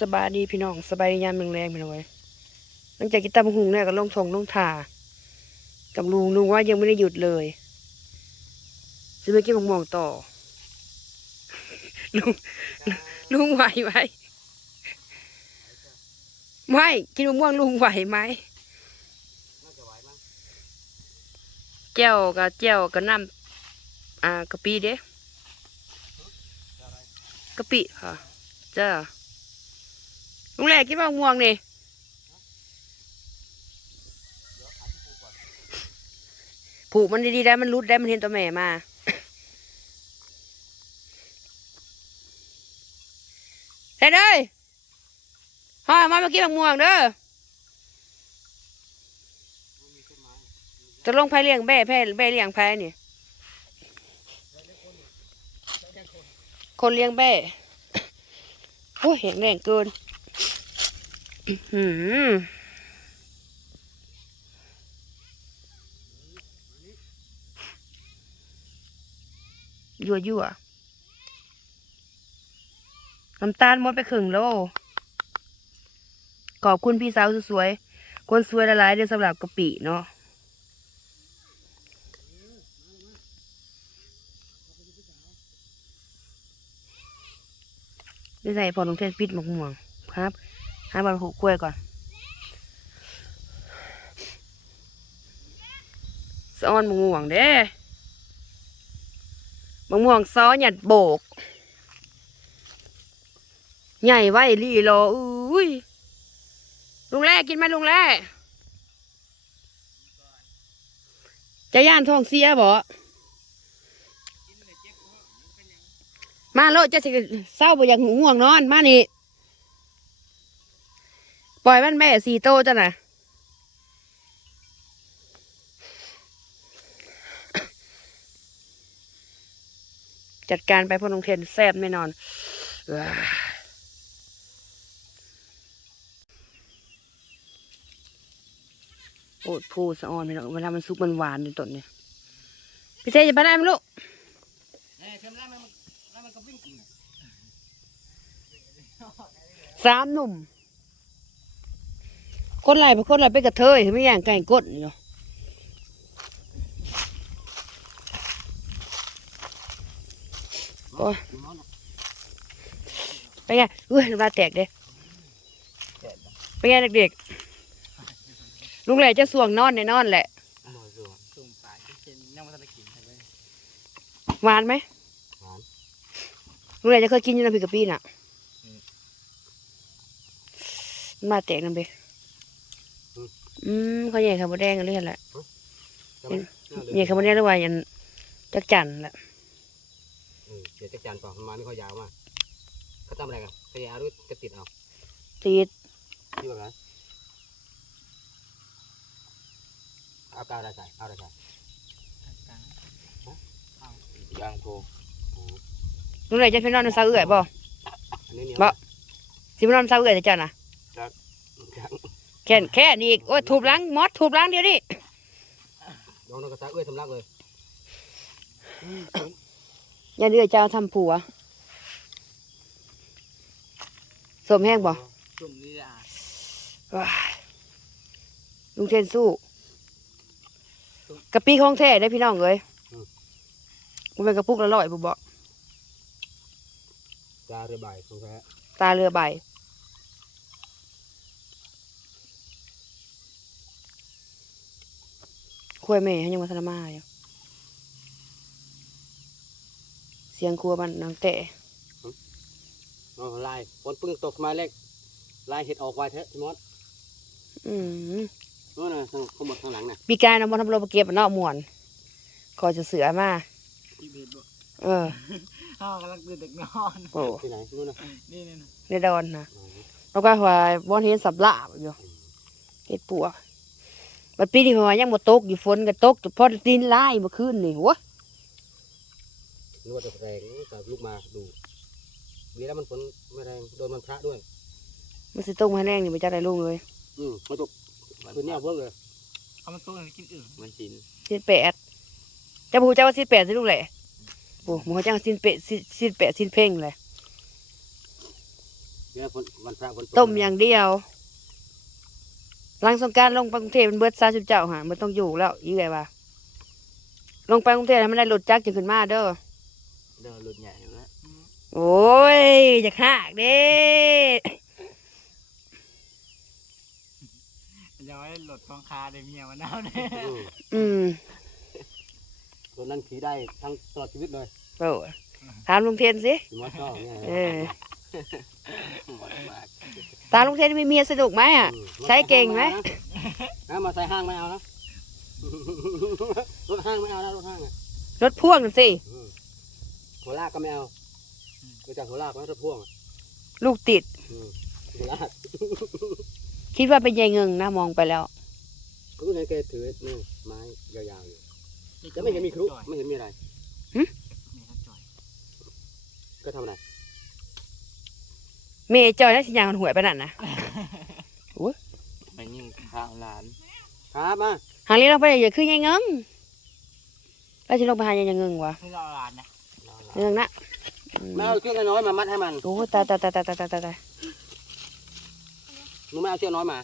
สบายดีพี่น้องสบายยามแรงๆพี่น้องเว้ยหลังจากกินตำบักหุงเนี่ยก็ลงทงลงถ่ากับลุงลุงว่ายังไม่ได้หยุดเลยจะไปกินมะม่วงต่อ ลุงลุงไหวไหมไม่กินมะม่วงลุงไหวไหมเจ้ากับเจ้ากับน้ำอ่ากะปิเด้กะปิค่ะจ้า ลุงแหลกกินมะม่วงนี่วหาที่ปูก่อนผูกมันดีๆได้มันรุดได้มันเห็นตัวแม่มาเฮ้ยเด้ยห่อมาเมื่อกี้บักม่วงเด้อจะลงไผ่เลี้ยงแบ่แพ่แบ่เลี้ยงไผ่นี่คนเลี้ยงแบ่โอ้ยแข็งแรงเกิน ยั่วยั่วน้ำตาลหมดไปครึ่งโลขอบคุณพี่สาวสวยๆ คนสวยละลายเด้อสำหรับกะปิเนาะได้ใส่พอลงเทศพิษหมกม่วงครับ ใหาบอลผูกกล้วยก่อนซ้อนหมกม่วงเด้หมกม่วงซ้อหยัดโบก ใหญ่ไว้ลีรออุ้ยลุงแร่กินไหมลุงแร่จะย่านท้องเสียบ่มาโลดจะสิเศร้าบ่อย่ากง่วงนอน มานี่ ปล่อยมันแม่สี่โตจ้ะนะจัดการไปพอลงเทนแซบแน่นอนว้าโอดพูสะออนไม่หรอกเวลามันซุกมันหวานในต้นเนี่ยพี่เทจะไปได้ไหมลูกเอ้ยเทมแล้วมันแล้วมันก็วิ่งกินน่ะสามหนุ่ม คนไหลไปคนไหลไปกระเทยไม่อย่างไก่กดอยู่โอ้ยกินมันน่ะไปไงอุ้ยน้ำลายแตกเด้แก่ดนะไปไงเด็กๆลุงแหล่จะสวงนอนในนอนแหละหน่อยส่วนสุ่มปลายเช่นยังไม่ทันได้กินใช่ไหมหวานไหมหวานลุงแหล่จะเคยกินอยังน้ำพริกกะปิน่ะอืมน้ำลายแตกนั่นเบ อืมเขาใหญ่ขาวแดงกันเลยแหละใช่ไหมใหญ่ขาวแดงหรือว่ายันจักจันแหละเออเดี๋ยวจะจานเปล่าประมาณนี้เขายาวมากเขาทำอะไรกันเขายาวหรือกระติดเอาตีดที่แบบนั้นเอากาวอะไรใส่เอาอะไรใส่ยางโพลุงแหล่จะไปนอนในซาเอื่อยบ่อันนี้เหนียวบ่สิไปนอนซาเอื่อยจะจ้ะนะ ครับแค่นแค่นี้อีก โอ้ยถูบหล้างมอดถูบหล้างเดี๋ยวนี้ลองนกกระซาเอ้ยทำรักเลยอย่าเดือเจ้าทำผัวสมแห้งบ่จุ่มนี่อะว้ายลุงเทนสู้กะปิของแท้ได้พี่น้องเอ้ยมันเป็นกระปุกละร้อยบุบอกจาเรือใบของแท้ตาเรือใบ คุยแม่เขายังมาสนมาอยู่เสียงครัวมันนางแต่อ๋อลายฝนเพิ่งตกมาเล็กลายเห็ดออกไวเถอะพี่มดอืมนู่นน่ะข้างข้างบนข้างหลังน่ะปีกายนำบอลทำโลปเก็บอะเนอกมวนคอยจะเสือมาที่เบ็ดบ่เอออ้าวกำลังตื่นเด็กนอนโอ้ที่ไหนนู่นน่ะนี่นี่นะในดอนนะแล้วก็ว่าบอลเห็นสับลาบอยู่เห็ดปัว บัดปีนี้เพราะว่ายังบ่ตกอยู่ฝนก็ตกพอดินลายเมื่อคืนนี่หัวนึกว่าจะแรงแต่ลูกมาดูดีแล้วมันฝนไม่แรงโดนมันพระด้วย มันสิตกมาแรงนี่ไปจักได้ลุงเลย อืมมันตกคืนนี้เอาเพิ่งเลยเอามาตู้ให้กินอื่นมันชินสิบแปดจะพูดจ้าว่าสิบแปดสิลูกแหละโอ้หมูเขาจ้างสิบแปดสิบแปดสิบเพ่งเลยเดี๋ยวฝนวันพระฝนกต้มอย่างเดียว หลังสงกรารลงไปกรุงเทพเป็นเบิดซาสิบเจ้าหามันต้องอยู่แล้วยี่ไงวะลงไปกรุงเทพให้มันได้รถจักรจะขึ้นมาเด้อเดินหลุดใหญ่แล้วโอ้ยอย่าขากเด้จะไว้หลุดทองคาได้เมียมันเอาเนี่ยอืมอืมตัวนั้นขี่ได้ทั้งตลอดชีวิตเลยโอ้ถามลุงเทียนสิขี่มอเตอร์เนี่ยเออหมดมาก ตามลุงเทียนมีเมียสนุกไหมอะอืมใช้เก่งไหมนะมาใส่ห้างไม่เอานะรถห้างไม่เอานะรถห้างอะรถพ่วงน่ะสิอืมหัวลากก็ไม่เอารู้จักหัวลากไหมรถพ่วงอะลูกติดอืมหัวลากคิดว่าเป็นยายเงิงนะมองไปแล้วก็เห็นแกถือนี่ไม้ยาวๆอยู่แต่ไม่เห็นมีครุไม่เห็นมีอะไรมีเขาจ่อยก็ทำอะไร เมย์จอยน่าสิยางหวยไปนั่นนะไปยิ่งข้างร้านครับมาหางนี้เราไปอย่าคือยายเงิงแล้วจะลงไปหายายเงิงวะที่เราร้านนะเงิงนะอืมไม่เอาเชือกน้อยๆมามัดให้มันโอ้ตายตายตายตายตายตายตายหนูไม่เอาเชือกน้อยมา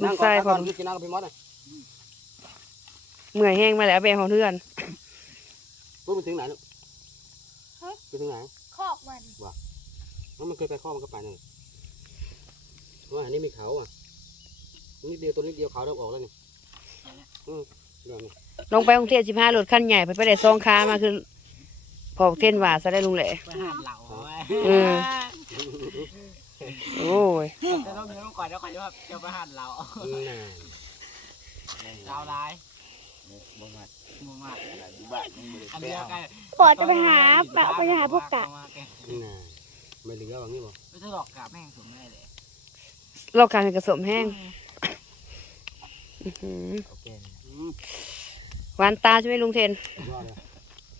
ลูนั่กงก่อนชายนั่งผก่อนมกินน้ำกับพี่มดอะเมื่อยแห้งมาแล้วแบงของเพื่อนลูกไปถึงไหนลูกไปถึงไหนคอกมัน แล้วมันเคยไปข้อมันก็ไปนั่นว่าอันนี้มีเขาอะนิดเดียวตัวนิดเดียวเขาเริ่มออกแล้วนี่อืมเดี๋ยวนี้ลงไปกรุงเทพสิบห้ารถคันใหญ่ไปไปได้ซองค้ามาคือพอกเท่นหว่าซะได้ลุงแหละไปหาเหล่าไว้เออโอ้ยจะต้องเนื้อก่อนแล้วก่อนจะจะไปหาเหล่าน่ะเหล่าร้ายบ่มัดบ่มัดอันเดียวกันปอดจะไปหาปะไปหาพวกกะ น่ะ ไม่เหลือว่างี้บ่ไม่ใช่หรอกกะแม่งสมไม่ได้เลยโลกการเป็นกระสมแห้งอื้อหือโอเคอืมหวานตาใช่ไหมลุงเทนยอดเลย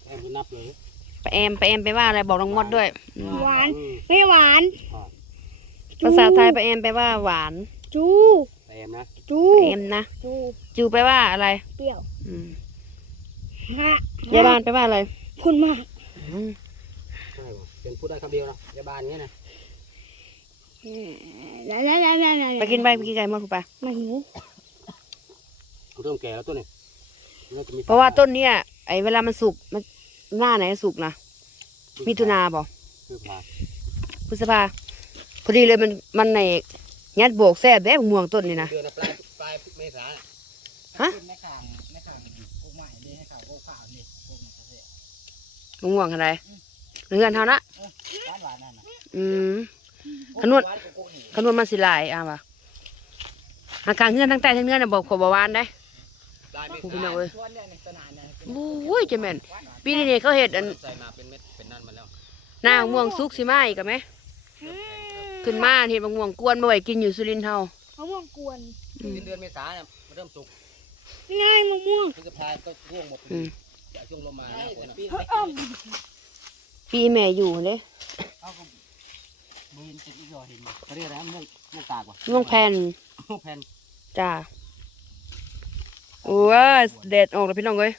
แอมนับเลยไปแอมไปแอมไปว่าอะไรบอกน้องมดด้วยอืมหวาน อืมไม่หวานภาษาไทยไปแอมไปว่าหวานจูแอมนะจูไปแอมนะจูจูไปว่าอะไรเปรี้ยวอืมฮะยายบ้านไปว่าอะไรคุณมากอืมใช่บ่ เป็นพูดได้คำเดียวนะยาบานเงี้ยนะแล้วแล้วแล้วแล้วไปกินใบไปกินไก่มาถูกปะมาหิวเริ่มแก่แล้วตัวนี้น่จมีเพราะว่าต้นเนี้ยไอ้เวลามันสุกมันหน้าไหนสุกนะมิถุนาบอกคือผ่าพฤษภาพอดีเลยมันมันในยัดโบกแซ่บแบบม่วงต้นนี่นะเดือนปลายปลายเมษาฮะในข่างในข่างพวกใหม่นี่ในข่างพวกข่าวนี่พวกมันเกษตรม่วงอะไรเรือนเท่านะ หวานหวานนั่นน่ะอืมขนวดหวานกว่าพวกนี้คำนวณมันสิหลายอะวะอากลางเงื่อนทั้งใต้ทั้งเงื่อนน่ะบอกขอบหวานได้ปลายเมพูดษาไปเลยชวนเนี่ยในตลาดเนี่ยเป็นโอ้ยจะแม่นปีนี้เนี่ยเขาเห็ดอันใส่มาเป็นเม็ดเป็นนั่นมาแล้วหน้าม่วงสุกสิมาอีกกับไหมขึ้นมาเห็ดบางม่วงกวนมาไว้กินอยู่สุรินทร์เฮามะม่วงกวนอืมเดือนเมษาเนี่ยมันเริ่มสุกง่ายมะม่วงพฤษภาก็ร่วงหมดอืมจะช่วงลมมาหไอ้น้าฝนแต่อะปีเฮ้ยอ้อมปีแม่อยู่เลย เอาก็บ่เห็นติดอีกหรอเห็นมั้ยเขาเรียกอะไรนะม่วงม่วงตากว่ะม่วงแผ่นม่วงแผ่นจ้าโอ้ยแดดออกแล้วพี่น้องเอ้ย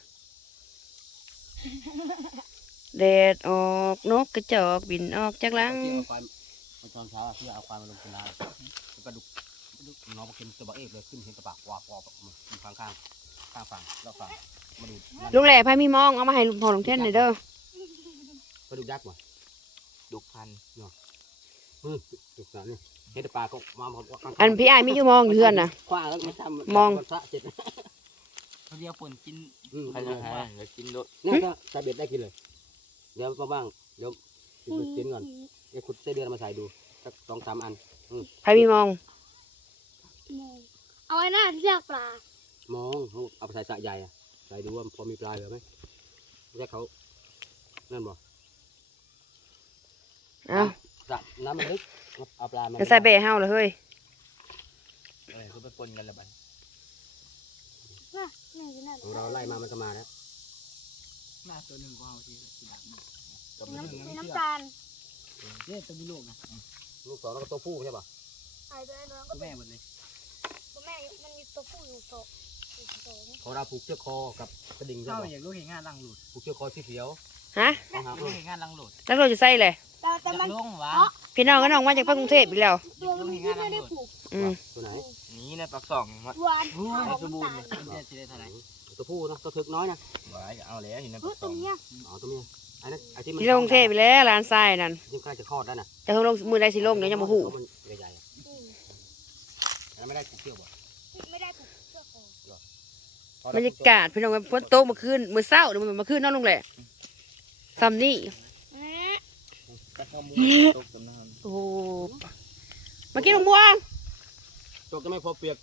แดดออกนกกระจอกบินออกจากหลังที่เอาควายตอนเช้าอะที่เอาควายมาลงกินน้ำแล้วก็ดุกดุกน้องมากินตัวบะเอกเลยขึ้นเห็นกระปากวาบวาบมันข้างข้างข้างฝั่งรอบฝั่งมาดูนั่นลุงแหล่ไพ่มีมองเอามาให้ลุงพอลุงเท่นหน่อยเด้อมาดูยักษ์ว่ะ ดุกพันอืมดุกสารนี่เห็นแต่ปลาก็มาหมดว่าข้างๆอันพี่ไอ้ายมีอยู่มองอยู่เพื่อนน่ะคว้าแล้วไม่ทำมองพระเสร็จเขาเรียกผลกินอืมใครจะหาเดี๋ยวกินโดดเนี่ยก็ใส่เบ็ดได้กินเลย เดี๋ยวบ้างๆเดี๋ยวกินไปกินก่อนเดี๋ยวขุดไส้เดือนมาใส่ดูสักสองสามอันไพ่มีมองมอง เอาไว้หน้าที่เรียกปลามองเขาเอาไปใส่สระใหญ่อะใส่ดูว่าพอมีปลาเหลือไหมไม่ใช่เขานั่นบ่ เอาสระน้ำมันลึกเอาปลามาจะใส่เบะเฮาเลยเฮ้ยอะไรคือไปปนกันละบัดน่ะนี่อยู่นั่นของเราไล่มามันก็มาแล้วหน้าตัวหนึ่งก็เอาที่ที่ดักนี่กับน้หนึ่งำไม่น้ำเชื่อตาลเนี่ยตัวมีลูกนะลูกสองแล้วก็ตัวผู้ใช่ป่ะไอ้ตัวน้องตัก็วเป็แม่นหมดเลยตัวแม่มันมีตัวผู้อยู่โตอยู่โตนี่ของเราผูกเชือกคอกับกระดิ่งใช่เข้าป่ะอย่างลูกเห็นงานลังหลุดผูกเชือกคอสีเขียว ฮะต้องหาลูกเห็นงานลังหลุดแล้วเราจะใส่เลย แต่แต่อยามันกลงวะเพราะพี่น้องก็น้องมาจากกรุงเทพอีกแล้ว ตัวมันไม่ได้ผูกอืมตัวไหนนี่นะปักสองมาหวานโอ้ยขาวสมบูรณ์เลยตาลเดือนที่ได้เท่าไหร่ตัวผู้เนาะตัวถึกน้อยนะว้ายเอาแล้วอยู่ในเอปัอกสตัอวงเนี้ยอ๋อตัวเมียไอ้นั่นไอ้ที่มันที่ลงเทพไปแล้วร้านทรายนั่นที่ใกล้จะคลอดแล้วน่ะจะลงมือได้สิลงเดี๋ยวยังบ่ฮู้มันใหญ่ๆอะอืมแล้วไม่ได้ผูกเกี่ยวบ่ไม่ได้ผูกเสื้อคอบรรยากาศพี่น้องฝนตกเมื่อคืนมื้อเช้าเดี๋ยวมันมาคืนเนอนลงแหละ ซ้ำนี่แหม่แต่ข้อมูลตกจำนวนโอ้โหมากินมะม่วงตกจะไม่พอเปียก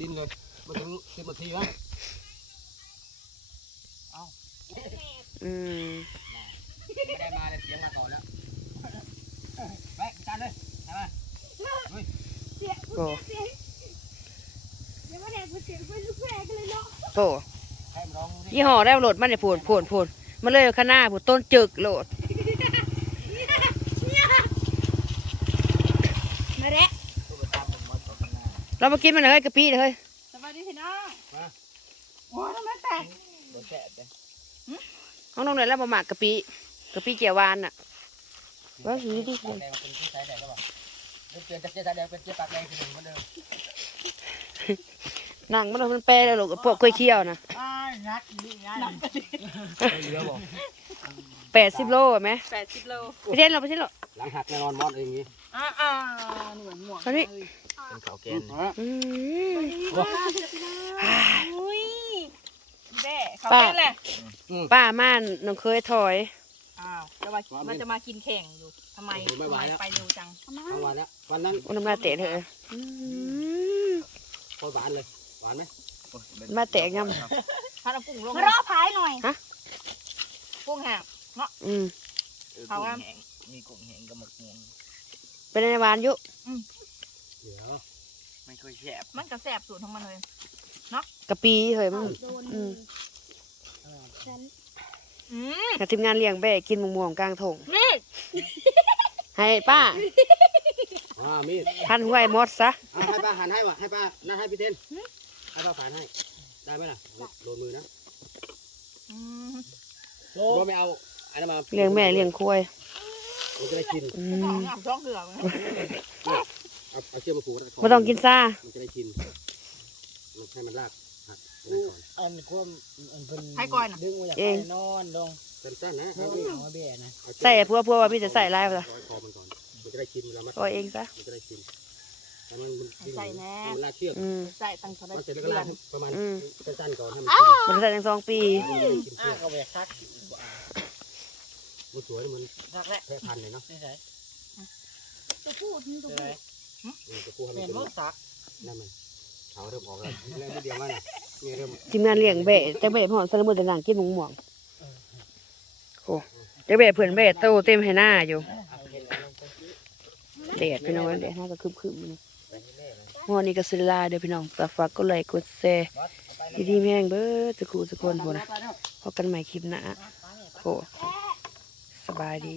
ดินเลยมาถึงสิบนาทีแล้วอืมไม่ได้มาเลยเสียงมาก่อนแล้วไปจานเลยใช่ไหมเสียกูเสียเดี๋ยวมาแดกกูเสียงไปลูกแฝดกันเลยเนาะโอ้ให้มันร้องดิยี่ห้อได้โหลดมันเนี่ยโผล่โผล่โผล่ มันเลยข้างหน้าโผล่ต้นจึกโหลดมาแดกตัวประจำผมมาตกกันหน้าเรามากินมันเลยกะปิเลยสวัสดีพี่น้องโอ้ยทำไมแตกตัวแสบเลยห้องน้องเลยแล้วมาหมักกะปิกะปิเจียวหวานอะว่าสีดีปากแดงเป็นที่สายแดงก็บอกเปลี่ยนจากเจ๊สายแดงเป็นเจ๊ปากแดงคือหนึ่งเหมือนเดิมหนังมันเป็นแปรเลยลูกพวกกล้วยเคี้ยวนะ อ้ายนักดีไงเยอะบอกแปดสิบโลอะไหมแปดสิบโลไปเช่นเราไปเช่นเราหลังหักแน่นอนมอดเองอย่างงี้อ่าอ่านี่เหมือนหมวกตอนนี้เป็นเขาแกนอืมอุ้ยแม่เขาป้าเป็นแหละป้าม่านน้องเคยถอยอ้าวจะมามันจะมากินแข่งอยู่ทำไมทำไมไปเร็วจังทั้งวันแล้ววันนั้นอุณน้ำลายเตะเถอะอืมโคตรหวานเลยหวานไหมมาแตกย พัดเอากุ้งลงมารอพายหน่อยกุ้งแห้งอืมเขาว่ามีกุ้งแห้งกับหมึกม่วงเป็นในหวานอยุเดี๋ยวไม่ค่อยแสบมันกระแสบสูตรของมันเลยกะปิเฮ้ยมันโดนอืม ฉันอืมกับทีมงานเลี้ยงแบะกินมะม่วงกลางถงนี่ให้ป้าอ่ามีดพันห้วยมดซะอะให้ป้าหันให้วะให้ป้านั่นให้พี่เทนให้ป้าหันให้ ได้ไหมล่ะโดนมือนะอืมก็ไม่เอาอันนั้นมาเลี้ยงแม่เลี้ยงควายมันจะได้กินอืขอมงอาบช่องเกลือเอาเอาเชือกมาผูกนะไม่ต้องกินซ่ามันจะได้กินมันให้มันลากหักนั่นก่อนอันความอันเป็นให้ก้อยน่ะดึงมาจากเองนอนลงสั้นๆนะเอาเอาไปที่เอามาเบี้ยนะเอาเชือกใส่พัวพัวว่าพี่จะใส่ลายป่ะร้อยคอมันก่อนมันจะได้กินเวลามัดปล่อยเองซะมันจะได้กินให้ มันมันวิ่งใส่แน่ให้มันลากเชือกอืมใส่ตั้งเท่าไหรมันเสร็จแล้วก็เดือลานกให้ประมาณอืมสั้นๆก่อนให้มันมันใส่ทั้งสองปีกินมันจะได้กินเชือ้าอกก็แบบซักมันสวยมันซักแล้วแพร่พันธุ์เลยเนาะนี่ใช่ตัวผู้ทิ้งตัวใช่ผู้อืมจะพูดให้แม่มันนเป็นบ่ซักนั่นมันเขาเริ่มออกแล้วเริ่มนิดเดียวว่าน่ะนี่เริ่มทีมงานเลี้ยงแบะจะแบะพ่อนสนมือแต่หนังกินมะม่วงโอ้จะแบะเพื่อนแบะโตเต็มให้หน้าอยู่แดดพี่น้องแดดน่าจะคึมๆนี่ หอนี่ก็สิลาเด้อพี่น้องฝากฝากก็ไลค์กดแชร์ดีๆแม่งเบิดจะกูจะคนบ่นะพบกันใหม่คลิปหน้าโอ้สบายดี